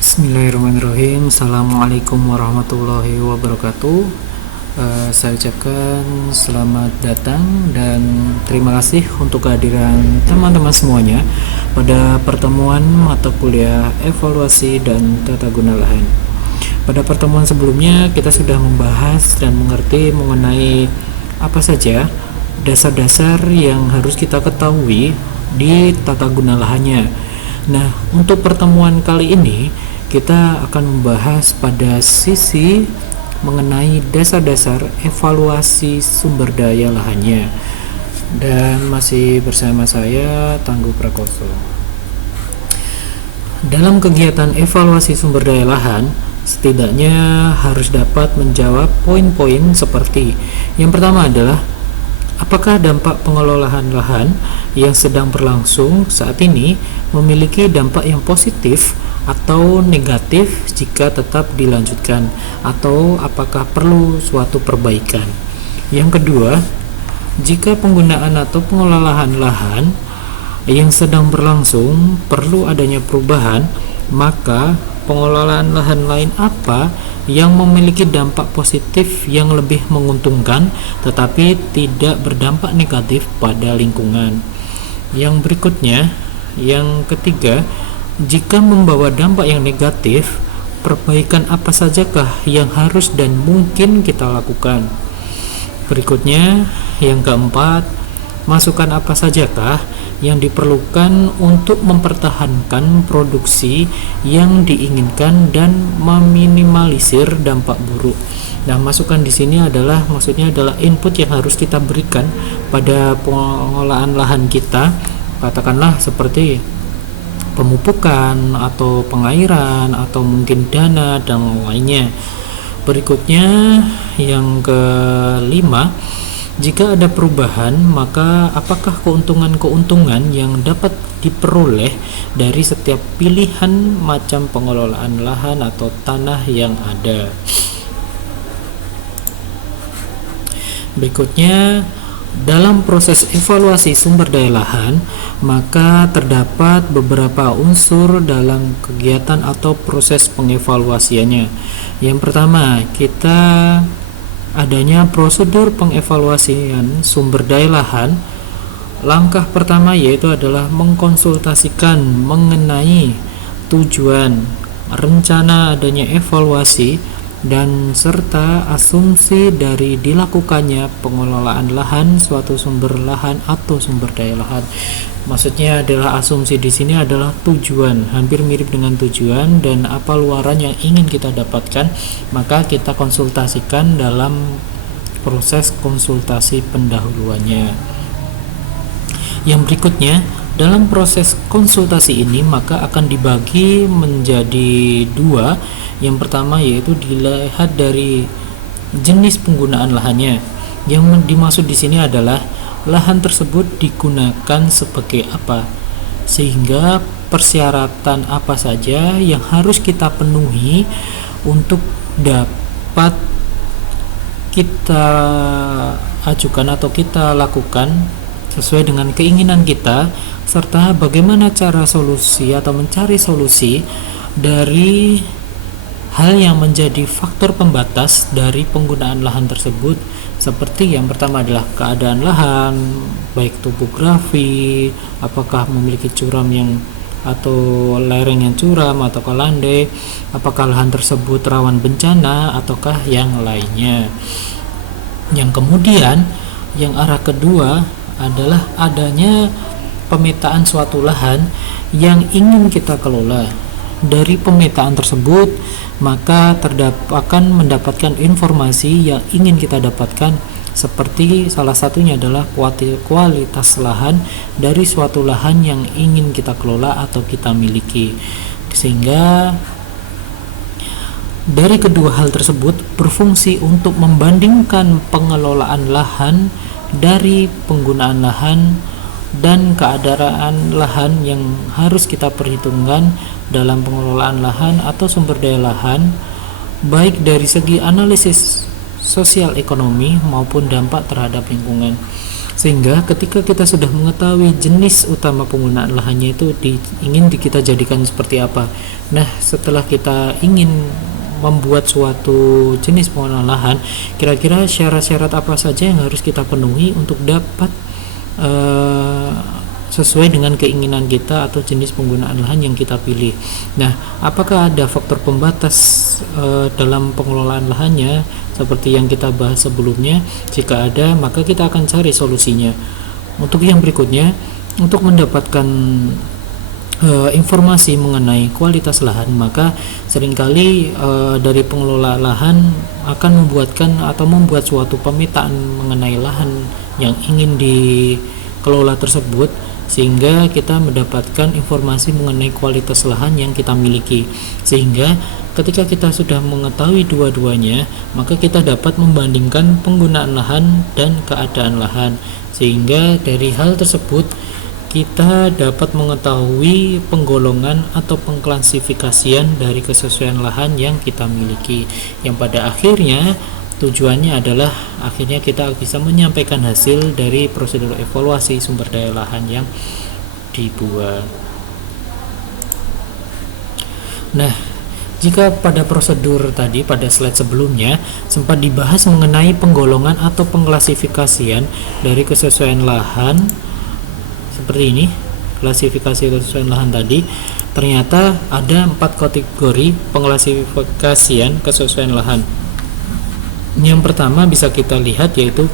Bismillahirrahmanirrahim. Assalamualaikum warahmatullahi wabarakatuh. Saya ucapkan selamat datang dan terima kasih untuk kehadiran teman-teman semuanya pada pertemuan mata kuliah evaluasi dan tata guna lahan. Pada pertemuan sebelumnya kita sudah membahas dan mengerti mengenai apa saja dasar-dasar yang harus kita ketahui di tata guna lahannya. Nah, untuk pertemuan kali ini kita akan membahas pada sisi mengenai dasar-dasar evaluasi sumber daya lahannya. Dan masih bersama saya Tangguh Prakoso. Dalam kegiatan evaluasi sumber daya lahan, setidaknya harus dapat menjawab poin-poin seperti yang pertama adalah apakah dampak pengelolaan lahan yang sedang berlangsung saat ini memiliki dampak yang positif atau negatif jika tetap dilanjutkan, atau apakah perlu suatu perbaikan. Yang kedua, jika penggunaan atau pengelolaan lahan yang sedang berlangsung perlu adanya perubahan, maka pengelolaan lahan lain apa yang memiliki dampak positif yang lebih menguntungkan tetapi tidak berdampak negatif pada lingkungan. Yang berikutnya, yang ketiga, jika membawa dampak yang negatif, perbaikan apa sajakah yang harus dan mungkin kita lakukan? Berikutnya, yang keempat, masukan apa sajakah yang diperlukan untuk mempertahankan produksi yang diinginkan dan meminimalisir dampak buruk. Nah, masukan di sini adalah maksudnya adalah input yang harus kita berikan pada pengelolaan lahan kita, katakanlah seperti pemupukan atau pengairan atau mungkin dana dan lainnya. Berikutnya yang kelima, jika ada perubahan, maka apakah keuntungan-keuntungan yang dapat diperoleh dari setiap pilihan macam pengelolaan lahan atau tanah yang ada. Berikutnya, dalam proses evaluasi sumber daya lahan, maka terdapat beberapa unsur dalam kegiatan atau proses pengevaluasiannya. Yang pertama, kita adanya prosedur pengevaluasian sumber daya lahan. Langkah pertama yaitu adalah mengkonsultasikan mengenai tujuan, rencana adanya evaluasi, dan serta asumsi dari dilakukannya pengelolaan lahan suatu sumber lahan atau sumber daya lahan. Maksudnya adalah asumsi di sini adalah tujuan, hampir mirip dengan tujuan dan apa luaran yang ingin kita dapatkan, maka kita konsultasikan dalam proses konsultasi pendahuluannya. Yang berikutnya, dalam proses konsultasi ini maka akan dibagi menjadi dua. Yang pertama yaitu dilihat dari jenis penggunaan lahannya. Yang dimaksud di sini adalah lahan tersebut digunakan sebagai apa, sehingga persyaratan apa saja yang harus kita penuhi untuk dapat kita ajukan atau kita lakukan sesuai dengan keinginan kita, serta bagaimana cara solusi atau mencari solusi dari hal yang menjadi faktor pembatas dari penggunaan lahan tersebut, seperti yang pertama adalah keadaan lahan, baik topografi, apakah memiliki curam yang atau lereng yang curam ataukah landai, apakah lahan tersebut rawan bencana ataukah yang lainnya. Yang kemudian, yang arah kedua adalah adanya pemetaan suatu lahan yang ingin kita kelola. Dari pemetaan tersebut, maka akan mendapatkan informasi yang ingin kita dapatkan, seperti salah satunya adalah kualitas lahan dari suatu lahan yang ingin kita kelola atau kita miliki. Sehingga dari kedua hal tersebut berfungsi untuk membandingkan pengelolaan lahan dari penggunaan lahan dan keadaan lahan yang harus kita perhitungkan dalam pengelolaan lahan atau sumber daya lahan, baik dari segi analisis sosial ekonomi maupun dampak terhadap lingkungan. Sehingga ketika kita sudah mengetahui jenis utama penggunaan lahannya itu ingin kita jadikan seperti apa. Nah, setelah kita ingin membuat suatu jenis penggunaan lahan, kira-kira syarat-syarat apa saja yang harus kita penuhi untuk dapat sesuai dengan keinginan kita atau jenis penggunaan lahan yang kita pilih. Nah, apakah ada faktor pembatas dalam pengelolaan lahannya seperti yang kita bahas sebelumnya? Jika ada, maka kita akan cari solusinya. Untuk yang berikutnya, untuk mendapatkan informasi mengenai kualitas lahan, maka seringkali dari pengelola lahan akan membuat suatu pemetaan mengenai lahan yang ingin dikelola tersebut, sehingga kita mendapatkan informasi mengenai kualitas lahan yang kita miliki. Sehingga ketika kita sudah mengetahui dua-duanya, maka kita dapat membandingkan penggunaan lahan dan keadaan lahan, sehingga dari hal tersebut kita dapat mengetahui penggolongan atau pengklasifikasian dari kesesuaian lahan yang kita miliki, yang pada akhirnya tujuannya adalah akhirnya kita bisa menyampaikan hasil dari prosedur evaluasi sumber daya lahan yang dibuat. Nah, jika pada prosedur tadi pada slide sebelumnya sempat dibahas mengenai penggolongan atau pengklasifikasian dari kesesuaian lahan seperti ini, klasifikasi kesesuaian lahan tadi, ternyata ada 4 kategori pengklasifikasian kesesuaian lahan. Yang pertama bisa kita lihat yaitu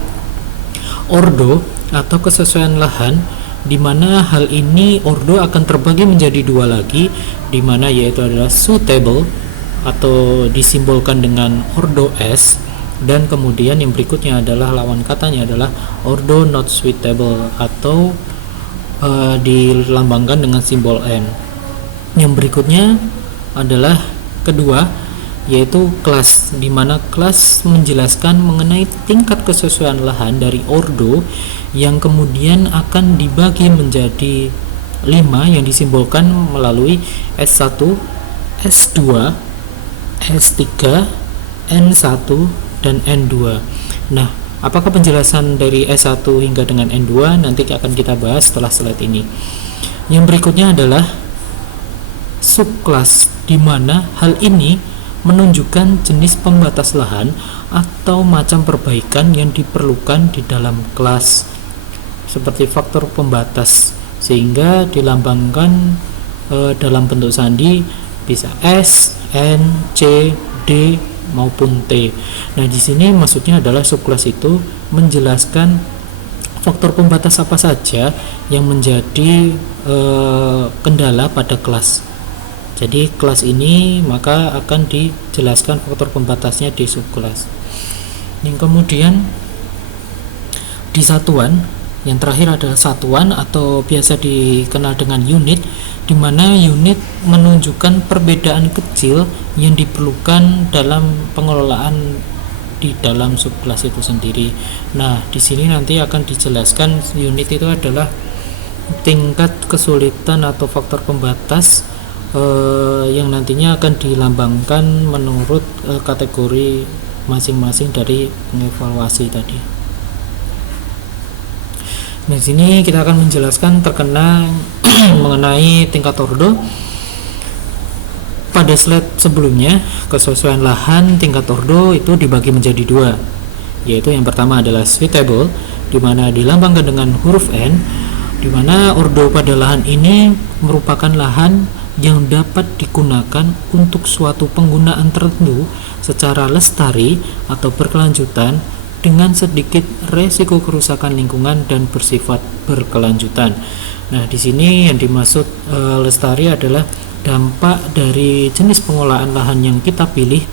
ordo atau kesesuaian lahan, di mana hal ini ordo akan terbagi menjadi 2 lagi, di mana yaitu adalah suitable atau disimbolkan dengan ordo S, dan kemudian yang berikutnya adalah lawan katanya adalah ordo not suitable atau dilambangkan dengan simbol N. Yang berikutnya adalah kedua, yaitu kelas, di mana kelas menjelaskan mengenai tingkat kesesuaian lahan dari ordo yang kemudian akan dibagi menjadi 5 yang disimbolkan melalui S1, S2, S3, N1, dan N2. Nah, apakah penjelasan dari S1 hingga dengan N2 nanti akan kita bahas setelah slide ini. Yang berikutnya adalah subkelas, di mana hal ini menunjukkan jenis pembatas lahan atau macam perbaikan yang diperlukan di dalam kelas, seperti faktor pembatas, sehingga dilambangkan dalam bentuk sandi bisa S, N, C, D maupun T. Nah, di sini maksudnya adalah subkelas itu menjelaskan faktor pembatas apa saja yang menjadi kendala pada kelas. Jadi kelas ini maka akan dijelaskan faktor pembatasnya di subkelas. Yang kemudian di satuan, yang terakhir adalah satuan atau biasa dikenal dengan unit, di mana unit menunjukkan perbedaan kecil yang diperlukan dalam pengelolaan di dalam subkelas itu sendiri. Nah, di sini nanti akan dijelaskan unit itu adalah tingkat kesulitan atau faktor pembatas yang nantinya akan dilambangkan menurut kategori masing-masing dari pengevaluasi tadi. Di sini kita akan menjelaskan terkena mengenai tingkat ordo. Pada slide sebelumnya, kesesuaian lahan tingkat ordo itu dibagi menjadi 2, yaitu yang pertama adalah suitable, di mana dilambangkan dengan huruf N, di mana ordo pada lahan ini merupakan lahan yang dapat digunakan untuk suatu penggunaan tertentu secara lestari atau berkelanjutan dengan sedikit resiko kerusakan lingkungan dan bersifat berkelanjutan. Nah, di sini yang dimaksud lestari adalah dampak dari jenis pengolahan lahan yang kita pilih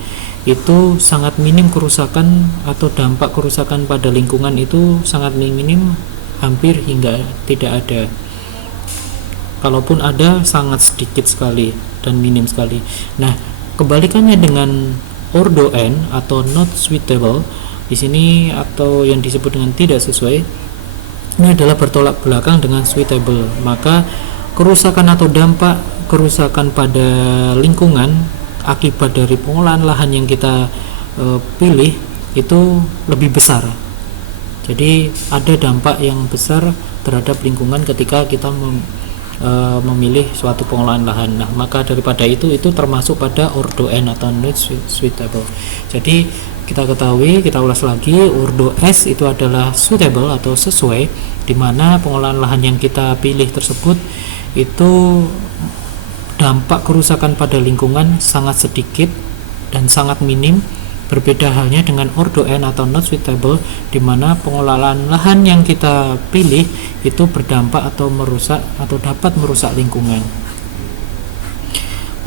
itu sangat minim kerusakan, atau dampak kerusakan pada lingkungan itu sangat minim, hampir hingga tidak ada. Kalaupun ada, sangat sedikit sekali dan minim sekali. Nah, kebalikannya dengan ordo N atau not suitable di sini, atau yang disebut dengan tidak sesuai, ini adalah bertolak belakang dengan suitable. Maka kerusakan atau dampak kerusakan pada lingkungan akibat dari pengolahan lahan yang kita pilih itu lebih besar Jadi ada dampak yang besar terhadap lingkungan ketika kita memilih suatu pengolahan lahan. Nah, maka daripada itu termasuk pada ordo N atau not suitable. Jadi kita ketahui, kita ulas lagi, ordo S itu adalah suitable atau sesuai, di mana pengolahan lahan yang kita pilih tersebut itu dampak kerusakan pada lingkungan sangat sedikit dan sangat minim. Berbeda halnya dengan ordo N atau not suitable, di mana pengolahan lahan yang kita pilih itu berdampak atau merusak atau dapat merusak lingkungan.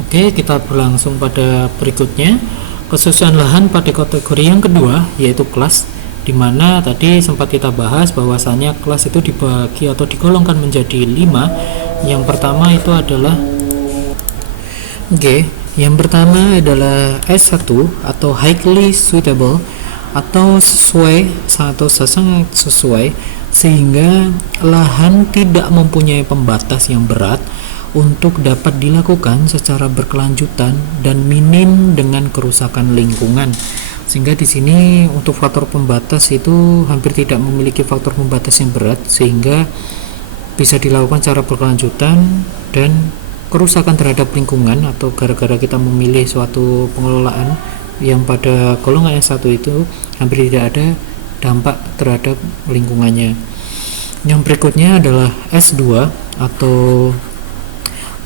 Oke, kita berlangsung pada berikutnya. Kesesuaian lahan pada kategori yang kedua yaitu kelas, di mana tadi sempat kita bahas bahwasanya kelas itu dibagi atau digolongkan menjadi 5. Yang pertama itu adalah yang pertama adalah S1 atau highly suitable atau sesuai atau sangat sesuai, sehingga lahan tidak mempunyai pembatas yang berat untuk dapat dilakukan secara berkelanjutan dan minim dengan kerusakan lingkungan. Sehingga di sini untuk faktor pembatas itu hampir tidak memiliki faktor pembatas yang berat, sehingga bisa dilakukan secara berkelanjutan dan kerusakan terhadap lingkungan atau gara-gara kita memilih suatu pengelolaan yang pada golongan S1 itu hampir tidak ada dampak terhadap lingkungannya. Yang berikutnya adalah S2 atau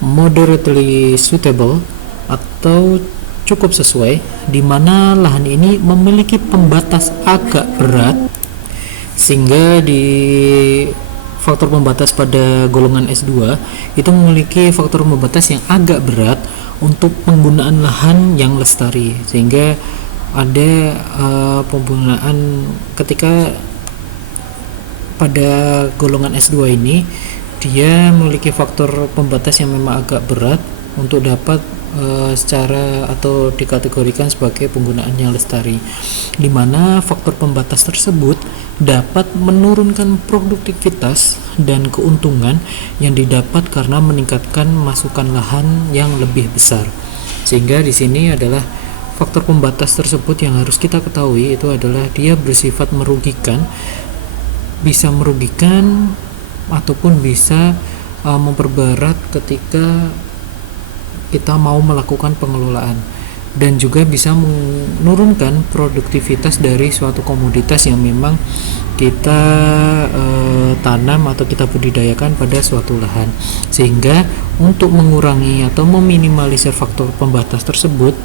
moderately suitable atau cukup sesuai, di mana lahan ini memiliki pembatas agak berat, sehingga di faktor pembatas pada golongan S2 itu memiliki faktor pembatas yang agak berat untuk penggunaan lahan yang lestari, sehingga ada penggunaan ketika pada golongan S2 ini dia memiliki faktor pembatas yang memang agak berat untuk dapat secara atau dikategorikan sebagai penggunaan yang lestari, di mana faktor pembatas tersebut dapat menurunkan produktivitas dan keuntungan yang didapat karena meningkatkan masukan lahan yang lebih besar. Sehingga di sini adalah faktor pembatas tersebut yang harus kita ketahui itu adalah dia bersifat merugikan, bisa merugikan ataupun bisa memperberat ketika kita mau melakukan pengelolaan, dan juga bisa menurunkan produktivitas dari suatu komoditas yang memang kita tanam atau kita budidayakan pada suatu lahan. Sehingga untuk mengurangi atau meminimalisir faktor pembatas tersebut,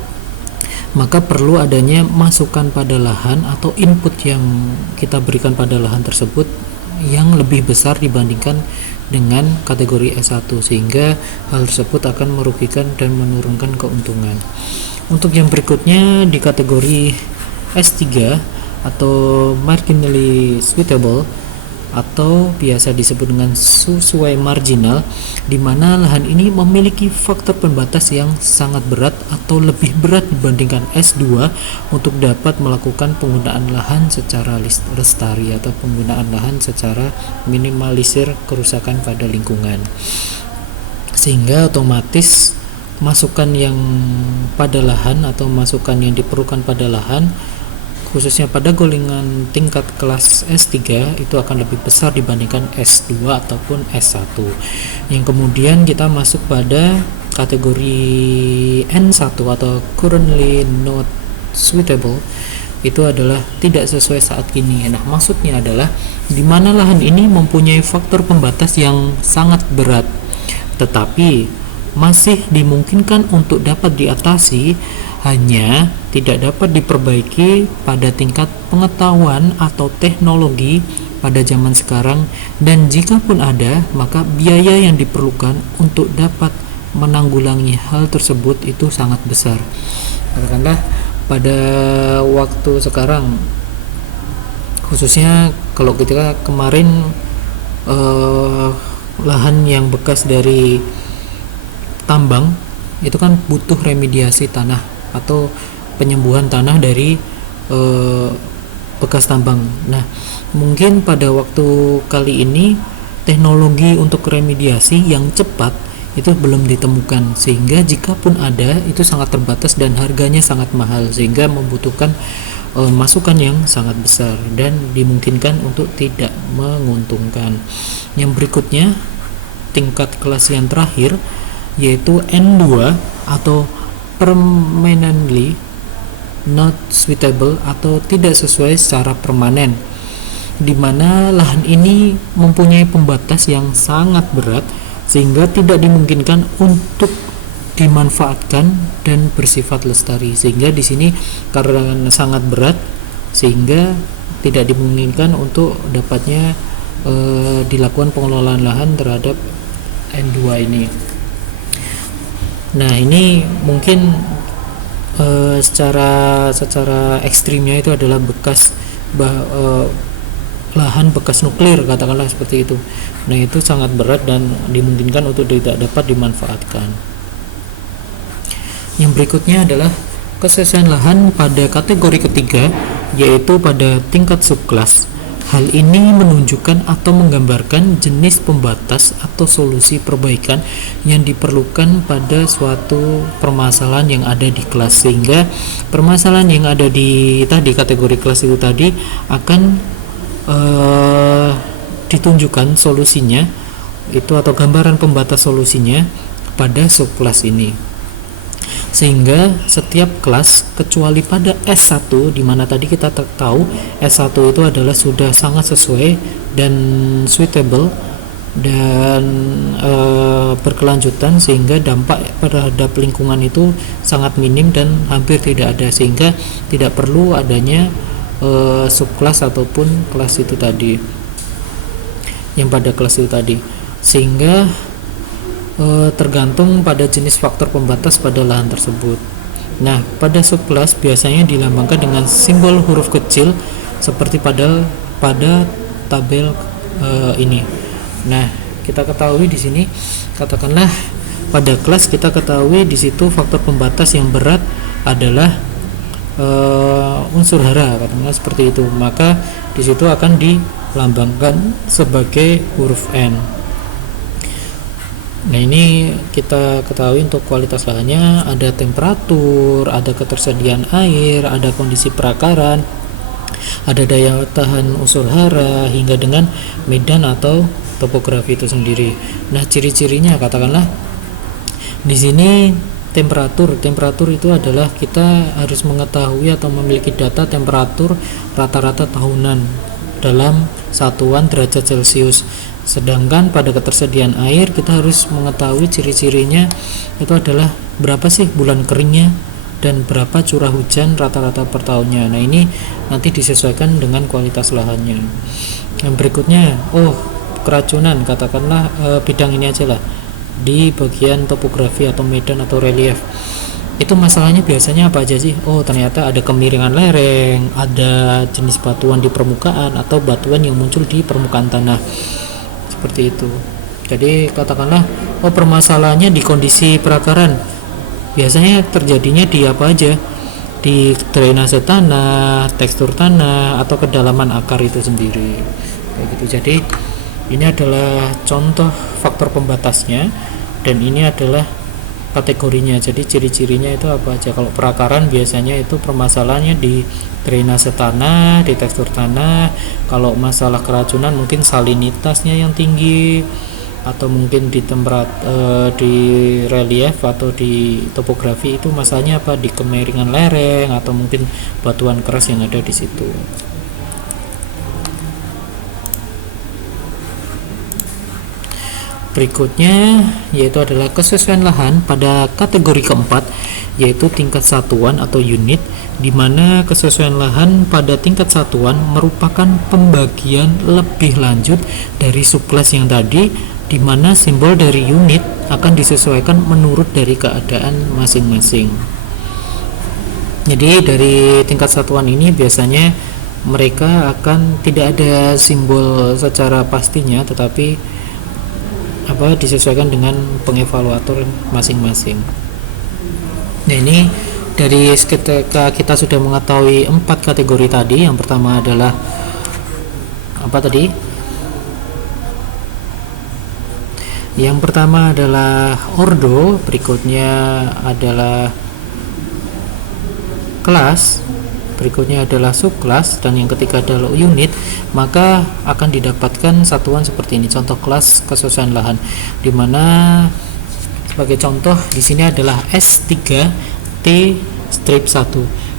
maka perlu adanya masukan pada lahan atau input yang kita berikan pada lahan tersebut yang lebih besar dibandingkan dengan kategori S1, sehingga hal tersebut akan merugikan dan menurunkan keuntungan. Untuk yang berikutnya di kategori S3 atau marginally suitable atau biasa disebut dengan sesuai marginal, di mana lahan ini memiliki faktor pembatas yang sangat berat atau lebih berat dibandingkan S2 untuk dapat melakukan penggunaan lahan secara lestari atau penggunaan lahan secara minimalisir kerusakan pada lingkungan. Sehingga otomatis masukan yang pada lahan atau masukan yang diperlukan pada lahan khususnya pada golongan tingkat kelas S3 itu akan lebih besar dibandingkan S2 ataupun S1. Yang kemudian kita masuk pada kategori N1 atau currently not suitable, itu adalah tidak sesuai saat ini. Nah, maksudnya adalah di mana lahan ini mempunyai faktor pembatas yang sangat berat, tetapi masih dimungkinkan untuk dapat diatasi, hanya tidak dapat diperbaiki pada tingkat pengetahuan atau teknologi pada zaman sekarang, dan jika pun ada, maka biaya yang diperlukan untuk dapat menanggulangi hal tersebut itu sangat besar. Katakanlah pada waktu sekarang, khususnya kalau kita kemarin lahan yang bekas dari tambang itu kan butuh remediasi tanah atau penyembuhan tanah dari bekas tambang. Nah, mungkin pada waktu kali ini teknologi untuk remediasi yang cepat itu belum ditemukan, sehingga jika pun ada itu sangat terbatas dan harganya sangat mahal, sehingga membutuhkan masukan yang sangat besar dan dimungkinkan untuk tidak menguntungkan. Yang berikutnya, tingkat kelas yang terakhir yaitu N2 atau permanently not suitable atau tidak sesuai secara permanen, di mana lahan ini mempunyai pembatas yang sangat berat sehingga tidak dimungkinkan untuk dimanfaatkan dan bersifat lestari. Sehingga di sini karena sangat berat sehingga tidak dimungkinkan untuk dapatnya dilakukan pengelolaan lahan terhadap N2 ini. Nah, ini mungkin secara ekstrimnya itu adalah lahan bekas nuklir, katakanlah seperti itu. Nah, itu sangat berat dan dimungkinkan untuk tidak dapat dimanfaatkan. Yang berikutnya adalah kesesuaian lahan pada kategori ketiga, yaitu pada tingkat subkelas. Hal ini menunjukkan atau menggambarkan jenis pembatas atau solusi perbaikan yang diperlukan pada suatu permasalahan yang ada di kelas, sehingga permasalahan yang ada di kategori kelas itu tadi akan ditunjukkan solusinya itu atau gambaran pembatas solusinya pada subkelas ini. Sehingga setiap kelas kecuali pada S1, di mana tadi kita tahu S1 itu adalah sudah sangat sesuai dan suitable dan berkelanjutan, sehingga dampak terhadap lingkungan itu sangat minim dan hampir tidak ada, sehingga tidak perlu adanya subkelas ataupun kelas itu tadi yang pada kelas itu tadi, sehingga tergantung pada jenis faktor pembatas pada lahan tersebut. Nah, pada subkelas biasanya dilambangkan dengan simbol huruf kecil seperti pada tabel ini. Nah, kita ketahui di sini, katakanlah pada kelas kita ketahui di situ faktor pembatas yang berat adalah unsur hara, katakanlah seperti itu. Maka di situ akan dilambangkan sebagai huruf N. Nah, ini kita ketahui untuk kualitas lahannya ada temperatur, ada ketersediaan air, ada kondisi perakaran, ada daya tahan unsur hara, hingga dengan medan atau topografi itu sendiri. Nah, ciri-cirinya katakanlah di sini temperatur itu adalah kita harus mengetahui atau memiliki data temperatur rata-rata tahunan dalam satuan derajat Celcius. Sedangkan pada ketersediaan air kita harus mengetahui ciri-cirinya itu adalah berapa sih bulan keringnya dan berapa curah hujan rata-rata per tahunnya. Nah, ini nanti disesuaikan dengan kualitas lahannya. Yang berikutnya, keracunan, katakanlah bidang ini aja lah, di bagian topografi atau medan atau relief. Itu masalahnya biasanya apa aja sih? Ternyata ada kemiringan lereng, ada jenis batuan di permukaan atau batuan yang muncul di permukaan tanah. Seperti itu. Jadi katakanlah permasalahannya di kondisi perakaran. Biasanya terjadinya di apa aja? Di drainase tanah, tekstur tanah, atau kedalaman akar itu sendiri. Kayak gitu. Jadi ini adalah contoh faktor pembatasnya dan ini adalah kategorinya. Jadi ciri-cirinya itu apa aja? Kalau perakaran biasanya itu permasalahannya di drainase tanah, di tekstur tanah. Kalau masalah keracunan mungkin salinitasnya yang tinggi, atau mungkin di di relief atau di topografi itu masalahnya apa? Di kemiringan lereng atau mungkin batuan keras yang ada di situ. Berikutnya yaitu adalah kesesuaian lahan pada kategori keempat, yaitu tingkat satuan atau unit, di mana kesesuaian lahan pada tingkat satuan merupakan pembagian lebih lanjut dari subkelas yang tadi, di mana simbol dari unit akan disesuaikan menurut dari keadaan masing-masing. Jadi dari tingkat satuan ini biasanya mereka akan tidak ada simbol secara pastinya, tetapi disesuaikan dengan pengevaluator masing-masing. Nah, ini dari ketika kita sudah mengetahui 4 kategori tadi. Yang pertama adalah Yang pertama adalah ordo, berikutnya adalah kelas, berikutnya adalah subkelas, dan yang ketiga adalah unit. Maka akan didapatkan satuan seperti ini, contoh kelas kesesuaian lahan, dimana sebagai contoh di sini adalah S3T-1,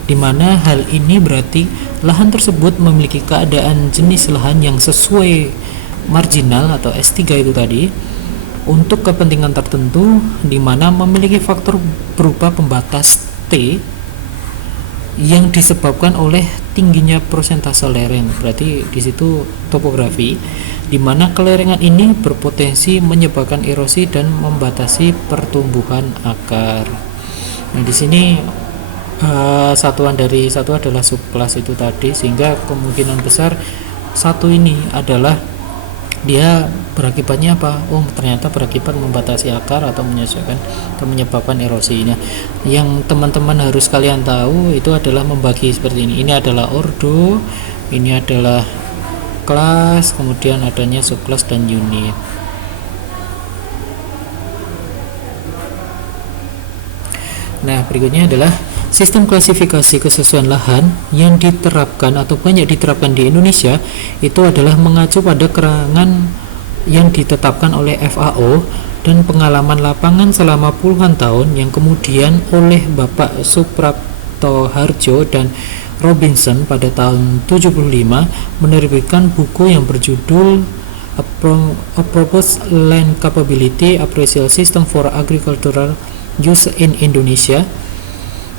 dimana hal ini berarti lahan tersebut memiliki keadaan jenis lahan yang sesuai marginal atau S3 itu tadi untuk kepentingan tertentu, dimana memiliki faktor berupa pembatas T yang disebabkan oleh tingginya persentase lereng. Berarti di situ topografi, di mana kelerengan ini berpotensi menyebabkan erosi dan membatasi pertumbuhan akar. Nah, di sini satuan dari satu adalah subkelas itu tadi, sehingga kemungkinan besar satu ini adalah dia berakibatnya apa? Oh, ternyata berakibat membatasi akar atau menyesuaikan atau menyebabkan erosi. Nah, yang teman-teman harus kalian tahu itu adalah membagi seperti ini. Ini adalah ordo, ini adalah kelas, kemudian adanya subkelas dan unit. Nah, berikutnya adalah sistem klasifikasi kesesuaian lahan yang diterapkan atau banyak diterapkan di Indonesia itu adalah mengacu pada keterangan yang ditetapkan oleh FAO dan pengalaman lapangan selama puluhan tahun yang kemudian oleh Bapak Suprapto Harjo dan Robinson pada tahun 75 menerbitkan buku yang berjudul A Proposed Land Capability Appraisal System for Agricultural Use in Indonesia,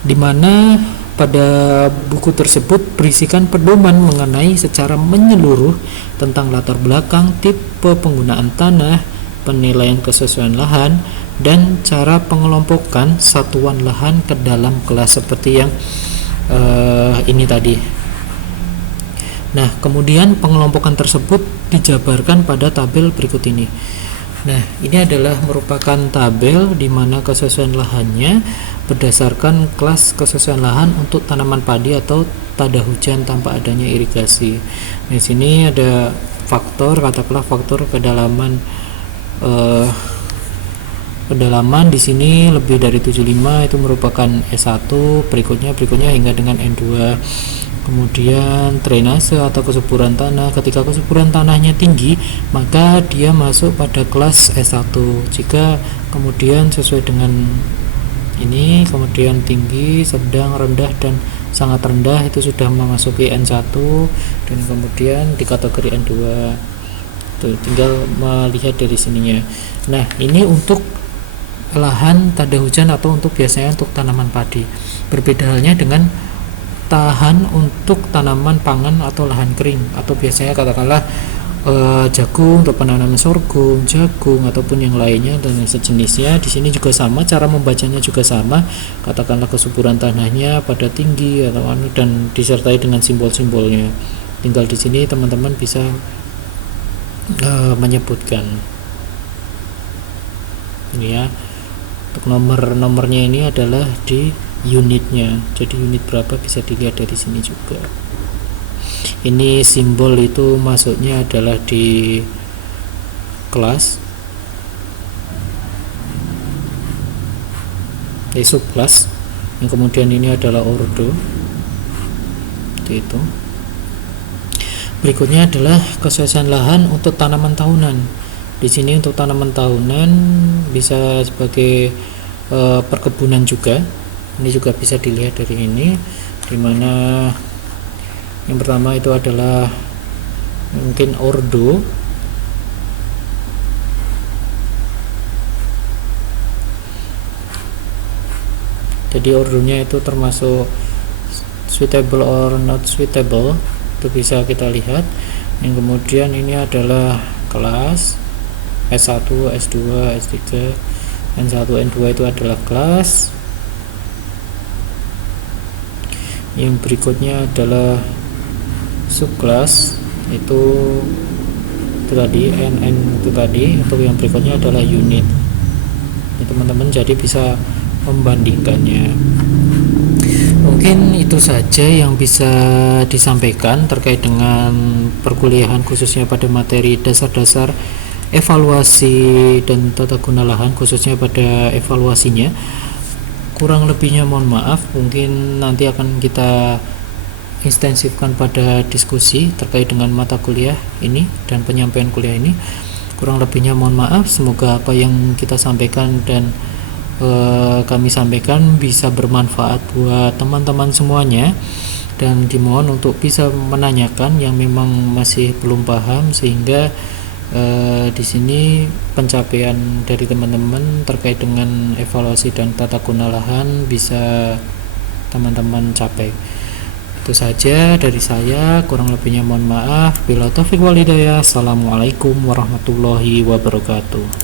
di mana pada buku tersebut berisikan pedoman mengenai secara menyeluruh tentang latar belakang, tipe penggunaan tanah, penilaian kesesuaian lahan, dan cara pengelompokan satuan lahan ke dalam kelas seperti yang ini tadi. Nah, kemudian pengelompokan tersebut dijabarkan pada tabel berikut ini. Nah, ini adalah merupakan tabel di mana kesesuaian lahannya berdasarkan kelas kesesuaian lahan untuk tanaman padi atau tada hujan tanpa adanya irigasi. Di sini ada faktor, katakanlah faktor kedalaman di sini lebih dari 75 itu merupakan S1, berikutnya hingga dengan N2. Kemudian drainase atau kesuburan tanah, ketika kesuburan tanahnya tinggi maka dia masuk pada kelas S1. Jika kemudian sesuai dengan ini, kemudian tinggi, sedang, rendah, dan sangat rendah itu sudah memasuki N1, dan kemudian di kategori N2. Tuh, tinggal melihat dari sininya. Nah, ini untuk lahan tada hujan atau untuk biasanya untuk tanaman padi. Berbeda halnya dengan tahan untuk tanaman pangan atau lahan kering, atau biasanya katakanlah jagung untuk penanaman sorghum, jagung ataupun yang lainnya dan sejenisnya. Di sini juga sama, cara membacanya juga sama, katakanlah kesuburan tanahnya pada tinggi atau dan disertai dengan simbol-simbolnya. Tinggal di sini teman-teman bisa menyebutkan ini ya. Untuk nomornya ini adalah di unitnya, jadi unit berapa bisa dilihat dari sini juga. Ini simbol itu masuknya adalah di kelas, di subkelas, yang kemudian ini adalah ordo. Itu. Berikutnya adalah kesesuaian lahan untuk tanaman tahunan. Di sini untuk tanaman tahunan bisa sebagai perkebunan juga. Ini juga bisa dilihat dari ini, dimana yang pertama itu adalah mungkin ordo. Jadi ordonya itu termasuk suitable or not suitable, itu bisa kita lihat. Yang kemudian ini adalah kelas S1, S2, S3, N1, N2 itu adalah kelas. Yang berikutnya adalah subkelas, itu tadi NN itu tadi. Untuk yang berikutnya adalah unit. Ini teman-teman jadi bisa membandingkannya. Mungkin itu saja yang bisa disampaikan terkait dengan perkuliahan khususnya pada materi dasar-dasar evaluasi dan tata guna lahan, khususnya pada evaluasinya. Kurang lebihnya mohon maaf, mungkin nanti akan kita intensifkan pada diskusi terkait dengan mata kuliah ini dan penyampaian kuliah ini. Kurang lebihnya mohon maaf, semoga apa yang kita sampaikan dan kami sampaikan bisa bermanfaat buat teman-teman semuanya, dan dimohon untuk bisa menanyakan yang memang masih belum paham, sehingga di sini pencapaian dari teman-teman terkait dengan evaluasi dan tata guna lahan bisa teman-teman capai. Itu saja dari saya, kurang lebihnya mohon maaf. Bila taufik wal hidayah. Assalamualaikum warahmatullahi wabarakatuh.